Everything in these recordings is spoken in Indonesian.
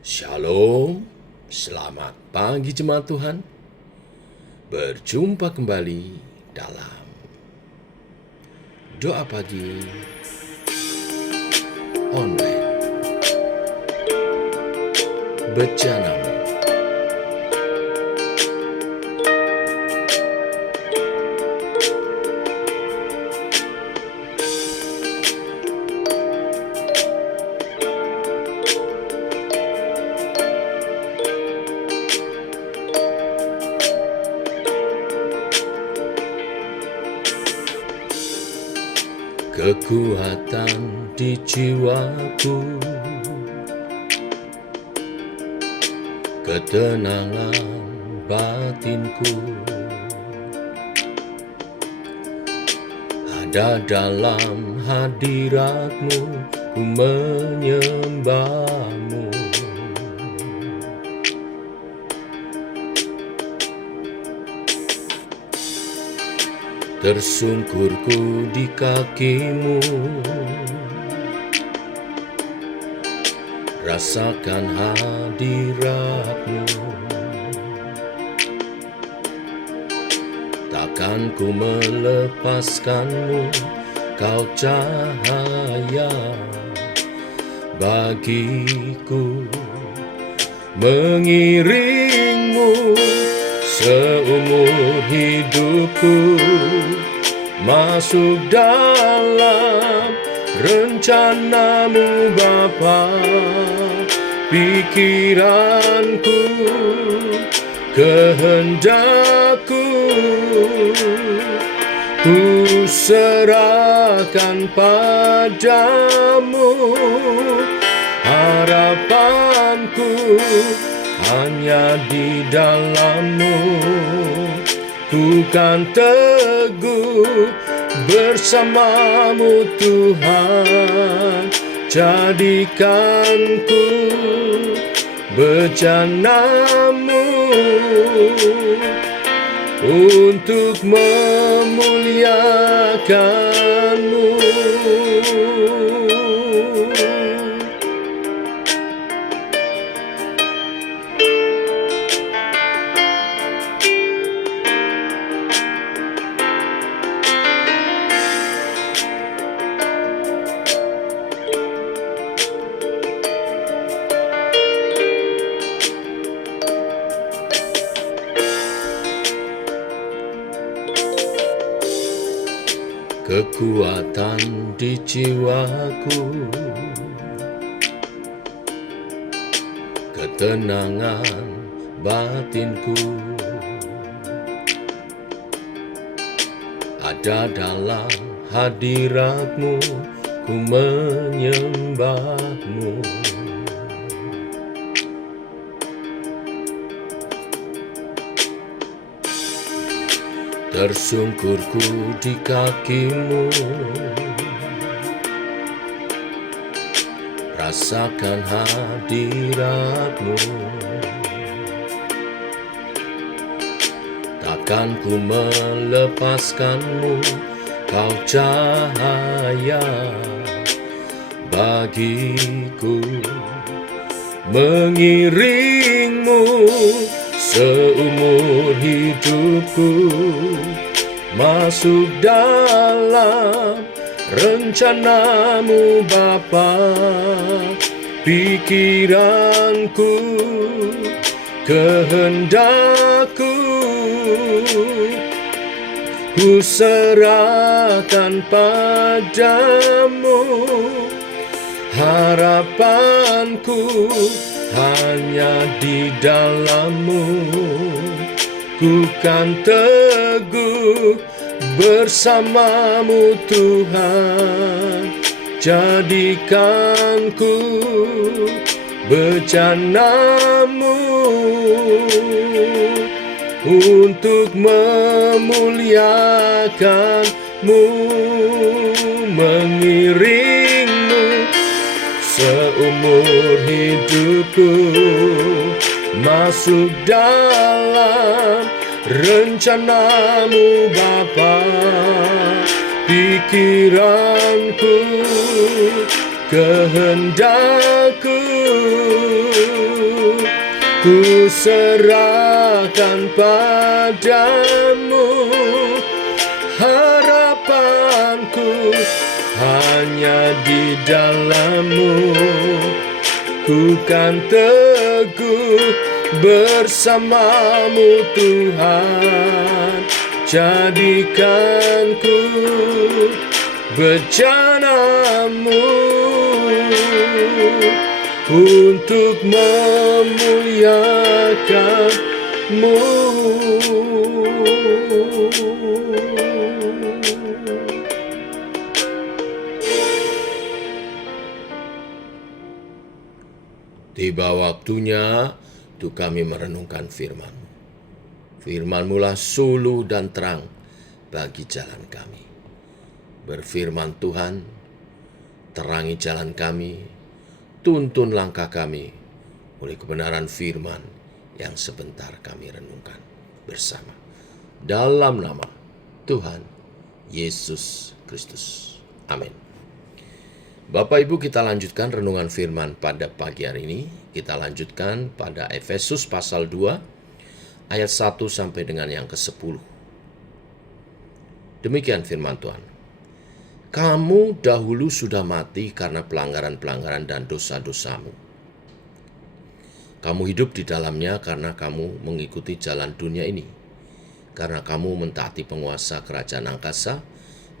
Shalom, selamat pagi jemaat Tuhan. Berjumpa kembali dalam doa pagi online. Bejanamu. Kekuatan di jiwaku, ketenangan batinku, ada dalam hadirat-Mu, ku menyembah-Mu. Tersungkurku di kaki-Mu, rasakan hadirat-Mu. Takkan ku melepaskan-Mu, Kau cahaya bagiku. Mengiring-Mu seumur hidupku, masuk dalam rencana-Mu Bapa. Pikiranku, kehendakku, ku serahkan padamu. Harapanku hanya di dalam-Mu, ku kan teguh bersama-Mu Tuhan. Jadikanku bejana-Mu untuk memuliakan-Mu. Kekuatan di jiwaku, ketenangan batinku, ada dalam hadirat-Mu, ku menyembah-Mu. Tersungkurku di kaki-Mu, rasakan hadirat-Mu. Takkan ku melepaskan-Mu, Kau cahaya bagiku. Mengiring-Mu seumur hidupku, masuk dalam rencana-Mu Bapa. Pikiranku, kehendakku, ku serahkan padamu. Harapanku hanya di dalam-Mu, ku kan teguh bersama-Mu Tuhan. Jadikanku bejana-Mu untuk memuliakan-Mu. Mengiring-Mu seumur hidupku, masuk dalam rencana-Mu Bapa. Pikiranku, kehendakku, ku serahkan padamu. Harapanku hanya di dalam-Mu. Ku kan teguh bersama-Mu Tuhan. Jadikan ku bejana-Mu untuk memuliakan-Mu. Tiba waktunya untuk kami merenungkan firman-Mu. Firman-Mu lah suluh dan terang bagi jalan kami. Berfirman Tuhan, terangi jalan kami, tuntun langkah kami oleh kebenaran firman yang sebentar kami renungkan bersama. Dalam nama Tuhan Yesus Kristus. Amin. Bapak Ibu, kita lanjutkan renungan firman pada pagi hari ini. Kita lanjutkan pada Efesus pasal 2 ayat 1 sampai dengan yang ke-10. Demikian firman Tuhan. Kamu dahulu sudah mati karena pelanggaran-pelanggaran dan dosa-dosamu. Kamu hidup di dalamnya karena kamu mengikuti jalan dunia ini. Karena kamu mentaati penguasa kerajaan angkasa,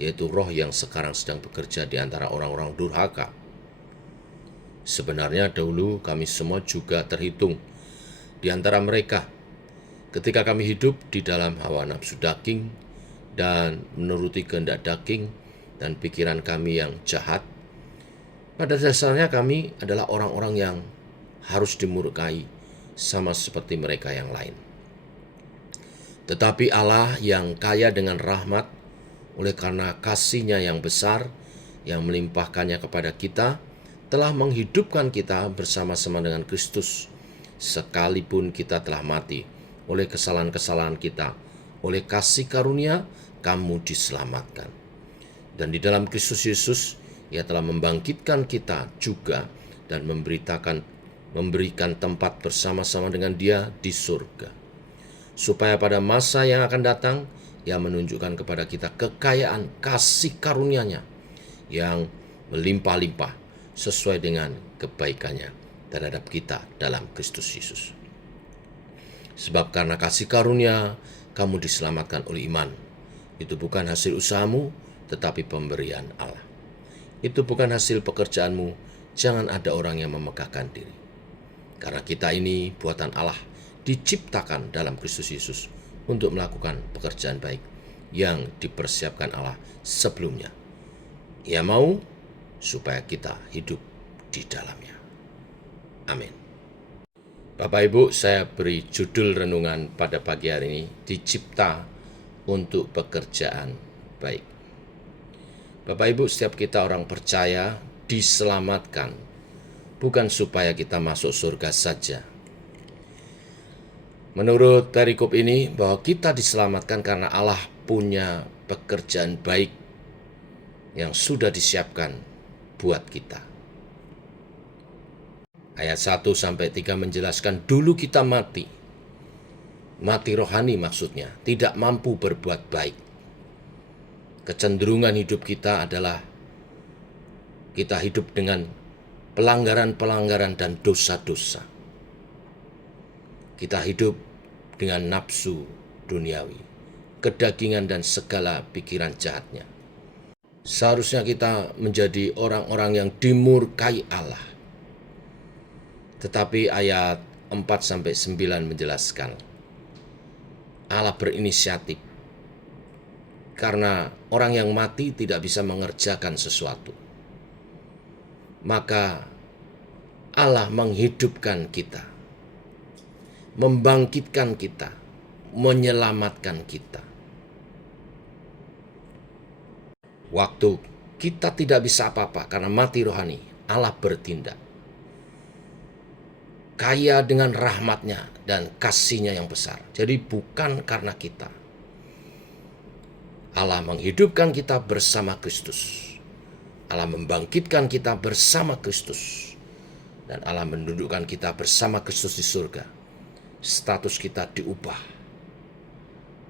yaitu roh yang sekarang sedang bekerja di antara orang-orang durhaka. Sebenarnya dahulu kami semua juga terhitung di antara mereka ketika kami hidup di dalam hawa nafsu daging dan menuruti kehendak daging dan pikiran kami yang jahat. Pada dasarnya kami adalah orang-orang yang harus dimurkai sama seperti mereka yang lain. Tetapi Allah yang kaya dengan rahmat, oleh karena kasih-Nya yang besar yang melimpahkannya kepada kita, telah menghidupkan kita bersama-sama dengan Kristus, sekalipun kita telah mati oleh kesalahan-kesalahan kita. Oleh kasih karunia kamu diselamatkan. Dan di dalam Kristus Yesus, Ia telah membangkitkan kita juga dan memberikan tempat bersama-sama dengan Dia di surga, supaya pada masa yang akan datang Ia menunjukkan kepada kita kekayaan kasih karunia-Nya yang melimpah-limpah sesuai dengan kebaikan-Nya terhadap kita dalam Kristus Yesus. Sebab karena kasih karunia kamu diselamatkan oleh iman. Itu bukan hasil usahamu, tetapi pemberian Allah. Itu bukan hasil pekerjaanmu, jangan ada orang yang memegahkan diri. Karena kita ini buatan Allah, diciptakan dalam Kristus Yesus untuk melakukan pekerjaan baik yang dipersiapkan Allah sebelumnya. Ia mau supaya kita hidup di dalamnya. Amin. Bapak Ibu, saya beri judul renungan pada pagi hari ini, dicipta untuk pekerjaan baik. Bapak Ibu, setiap kita orang percaya diselamatkan, bukan supaya kita masuk surga saja. Menurut perikop ini, bahwa kita diselamatkan karena Allah punya pekerjaan baik yang sudah disiapkan buat kita. Ayat 1-3 menjelaskan, dulu kita mati rohani maksudnya, tidak mampu berbuat baik. Kecenderungan hidup kita adalah kita hidup dengan pelanggaran-pelanggaran dan dosa-dosa. Kita hidup dengan nafsu duniawi, kedagingan dan segala pikiran jahatnya. Seharusnya kita menjadi orang-orang yang dimurkai Allah. Tetapi ayat 4-9 menjelaskan, Allah berinisiatif. Karena orang yang mati tidak bisa mengerjakan sesuatu, maka Allah menghidupkan kita, membangkitkan kita, menyelamatkan kita. Waktu kita tidak bisa apa-apa karena mati rohani, Allah bertindak. Kaya dengan rahmat-Nya dan kasih-Nya yang besar. Jadi bukan karena kita. Allah menghidupkan kita bersama Kristus. Allah membangkitkan kita bersama Kristus. Dan Allah mendudukkan kita bersama Kristus di surga. status kita diubah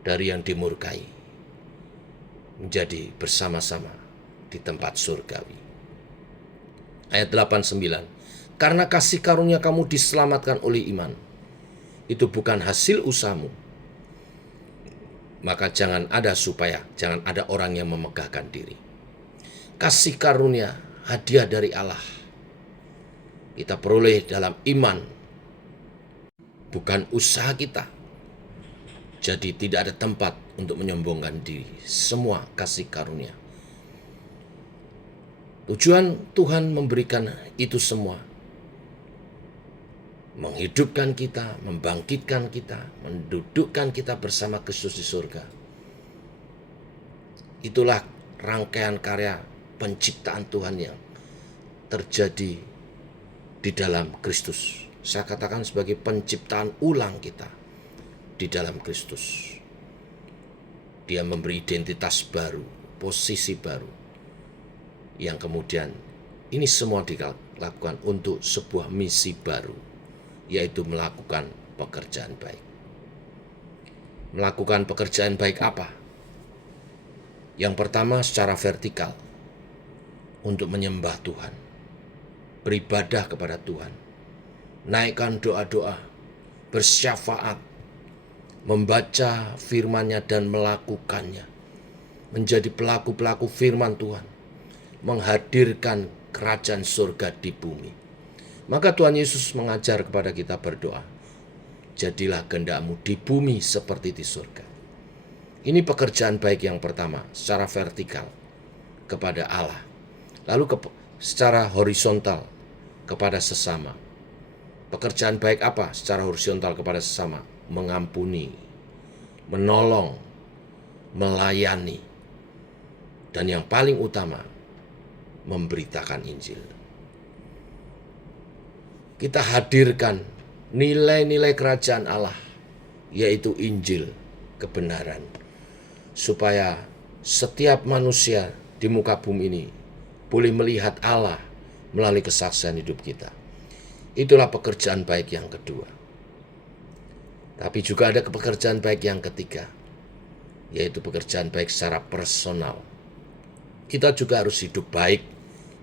dari yang dimurkai menjadi bersama-sama di tempat surgawi. Ayat 89, karena kasih karunia kamu diselamatkan oleh iman. Itu bukan hasil usahamu, maka jangan ada orang yang memegahkan diri. Kasih karunia, hadiah dari Allah, kita peroleh dalam iman, bukan usaha kita. Jadi tidak ada tempat untuk menyombongkan diri. Semua kasih karunia. Tujuan Tuhan memberikan itu semua, menghidupkan kita, membangkitkan kita, mendudukkan kita bersama Kristus di surga. Itulah rangkaian karya penciptaan Tuhan yang terjadi di dalam Kristus. Saya katakan sebagai penciptaan ulang kita di dalam Kristus. Dia memberi identitas baru, posisi baru, yang kemudian ini semua dilakukan untuk sebuah misi baru, yaitu melakukan pekerjaan baik. Melakukan pekerjaan baik apa? Yang pertama secara vertikal, untuk menyembah Tuhan, beribadah kepada Tuhan, naikkan doa-doa, bersyafaat, membaca firman-Nya dan melakukannya, menjadi pelaku-pelaku firman Tuhan, menghadirkan kerajaan surga di bumi. Maka Tuhan Yesus mengajar kepada kita berdoa, jadilah kehendak-Mu di bumi seperti di surga. Ini pekerjaan baik yang pertama, secara vertikal kepada Allah. Lalu secara horizontal kepada sesama. Pekerjaan baik apa secara horizontal kepada sesama? Mengampuni, menolong, melayani, dan yang paling utama, memberitakan Injil. Kita hadirkan nilai-nilai kerajaan Allah, yaitu Injil, kebenaran, supaya setiap manusia di muka bumi ini boleh melihat Allah melalui kesaksian hidup kita. Itulah pekerjaan baik yang kedua. Tapi juga ada pekerjaan baik yang ketiga, yaitu pekerjaan baik secara personal. Kita juga harus hidup baik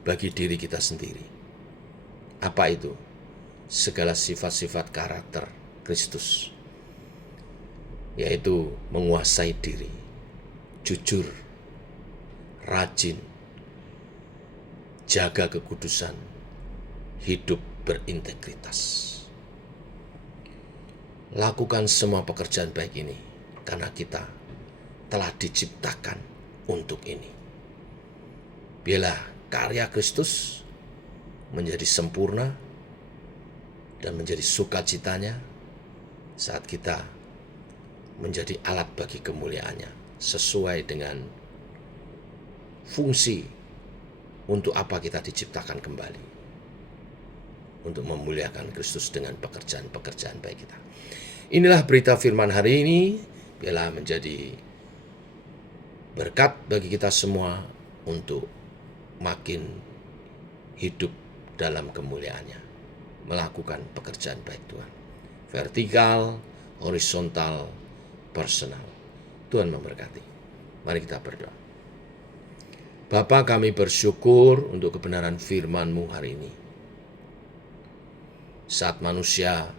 bagi diri kita sendiri. Apa itu? Segala sifat-sifat karakter Kristus, yaitu menguasai diri, jujur, rajin, jaga kekudusan, hidup berintegritas. Lakukan semua pekerjaan baik ini karena kita telah diciptakan untuk ini. Biarlah karya Kristus menjadi sempurna dan menjadi sukacitanya saat kita menjadi alat bagi kemuliaannya, sesuai dengan fungsi untuk apa kita diciptakan kembali, untuk memuliakan Kristus dengan pekerjaan-pekerjaan baik kita. Inilah berita firman hari ini. Biarlah menjadi berkat bagi kita semua untuk makin hidup dalam kemuliaannya, melakukan pekerjaan baik Tuhan. Vertikal, horizontal, personal. Tuhan memberkati. Mari kita berdoa. Bapa, kami bersyukur untuk kebenaran firman-Mu hari ini. Saat manusia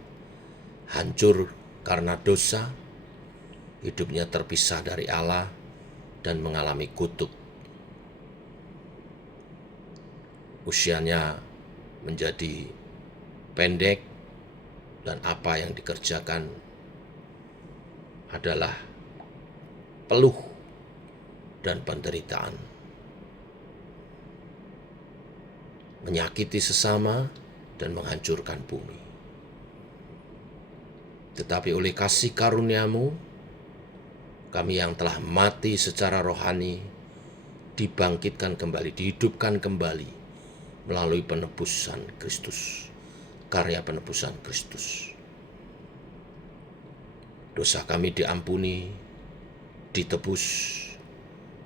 hancur karena dosa, hidupnya terpisah dari Allah dan mengalami kutuk. Usianya menjadi pendek dan apa yang dikerjakan adalah peluh dan penderitaan. Menyakiti sesama dan menghancurkan bumi. Tetapi oleh kasih karunia-Mu, kami yang telah mati secara rohani dibangkitkan kembali, dihidupkan kembali melalui penebusan Kristus, karya penebusan Kristus. Dosa kami diampuni, ditebus,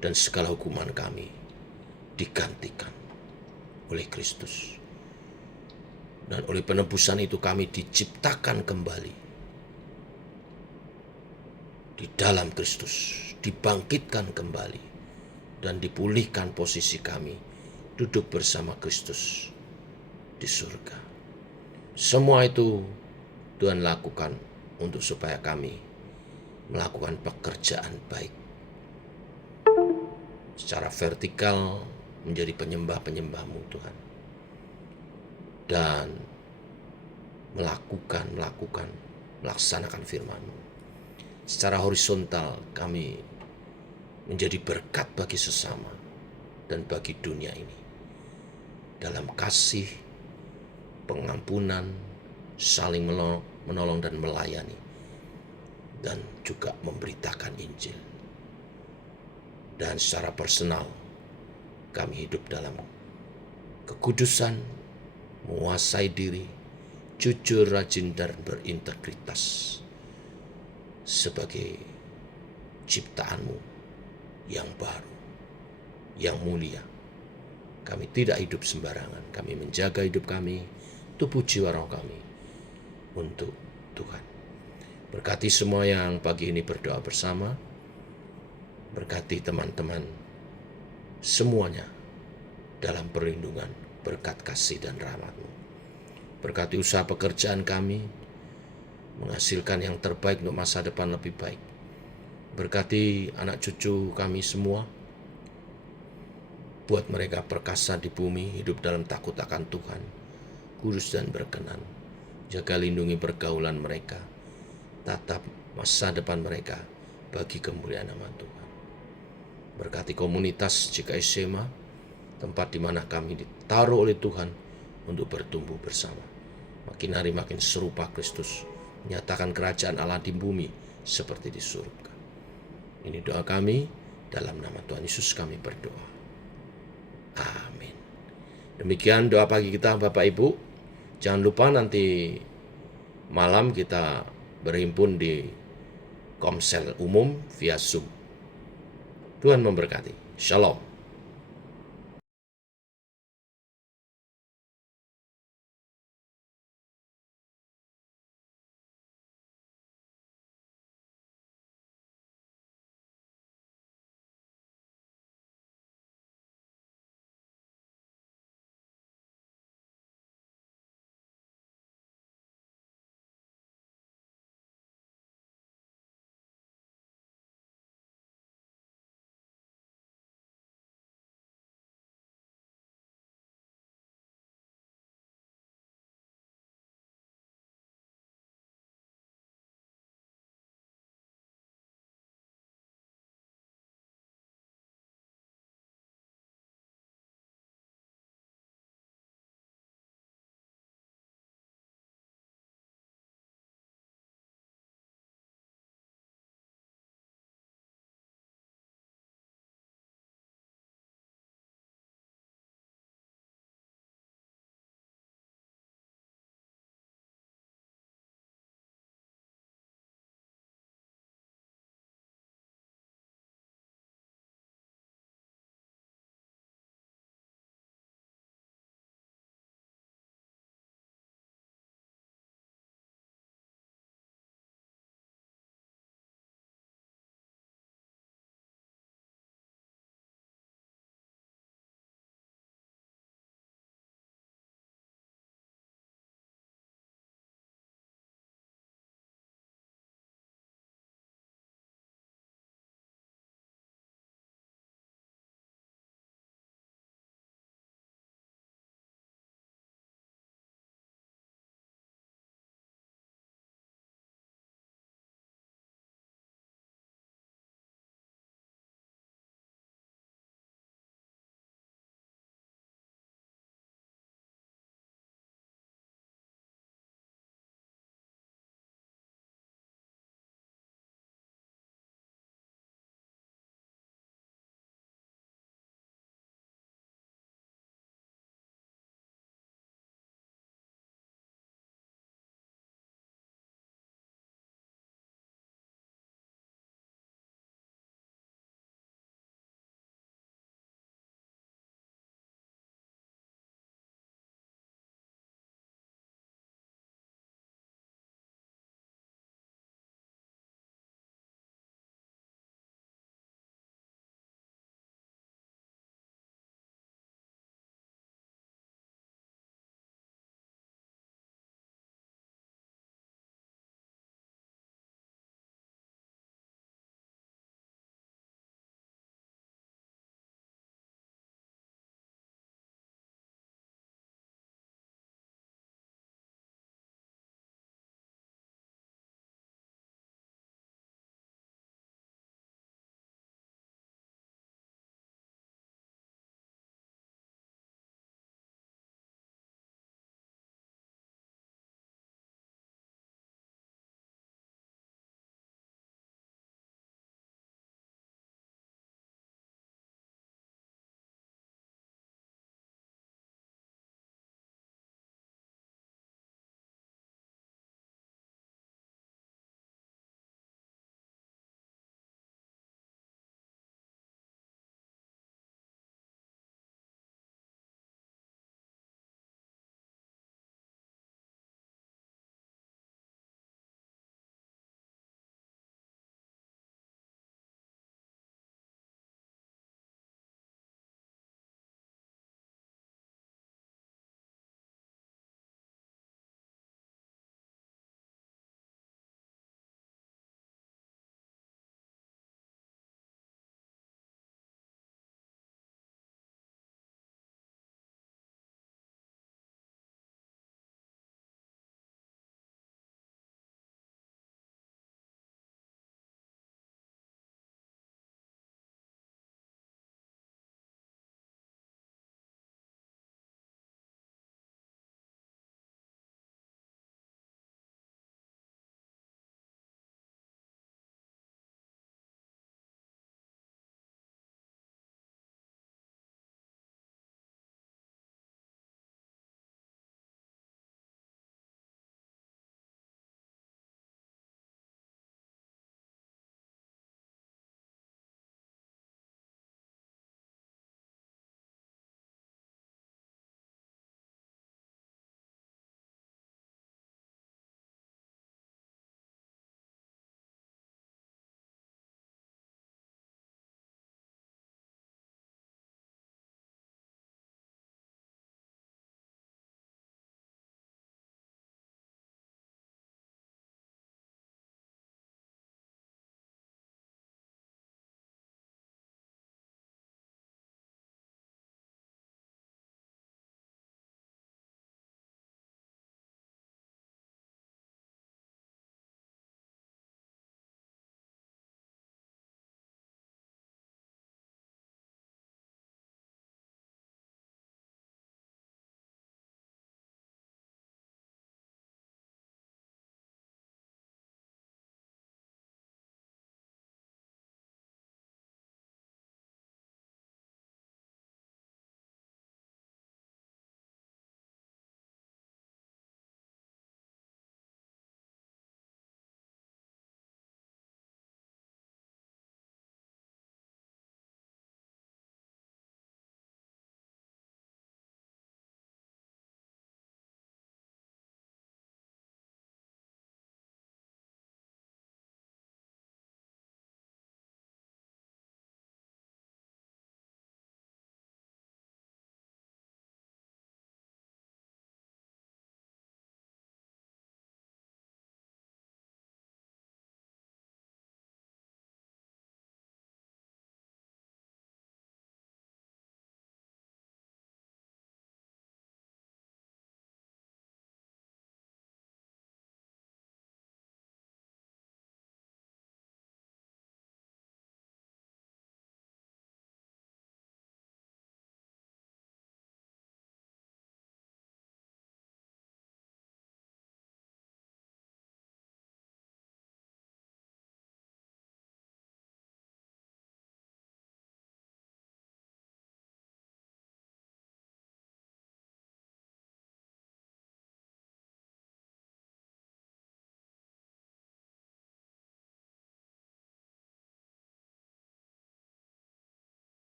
dan segala hukuman kami digantikan oleh Kristus. Dan oleh penebusan itu kami diciptakan kembali di dalam Kristus, dibangkitkan kembali, dan dipulihkan posisi kami duduk bersama Kristus di surga. Semua itu Tuhan lakukan untuk supaya kami melakukan pekerjaan baik secara vertikal, menjadi penyembah-penyembah-Mu Tuhan, dan melaksanakan firman-Mu. Secara horizontal kami menjadi berkat bagi sesama dan bagi dunia ini, dalam kasih, pengampunan, saling menolong dan melayani, dan juga memberitakan Injil. Dan secara personal kami hidup dalam kekudusan, menguasai diri, jujur, rajin, dan berintegritas sebagai ciptaan-Mu yang baru, yang mulia. Kami tidak hidup sembarangan. Kami menjaga hidup kami, tubuh, jiwa, roh kami untuk Tuhan. Berkati semua yang pagi ini berdoa bersama. Berkati teman-teman semuanya dalam perlindungan, berkat kasih dan rahmat-Mu. Berkati usaha pekerjaan kami, menghasilkan yang terbaik untuk masa depan lebih baik. Berkati anak cucu kami semua, buat mereka perkasa di bumi, hidup dalam takut akan Tuhan, kudus dan berkenan. Jaga lindungi pergaulan mereka, tatap masa depan mereka bagi kemuliaan nama Tuhan. Berkati komunitas GKI Sema, tempat di mana kami ditaruh oleh Tuhan untuk bertumbuh bersama. Makin hari makin serupa Kristus, menyatakan kerajaan Allah di bumi seperti di surga. Ini doa kami, dalam nama Tuhan Yesus kami berdoa. Amin. Demikian doa pagi kita Bapak Ibu. Jangan lupa nanti malam kita berhimpun di Komsel umum via Zoom. Tuhan memberkati. Shalom.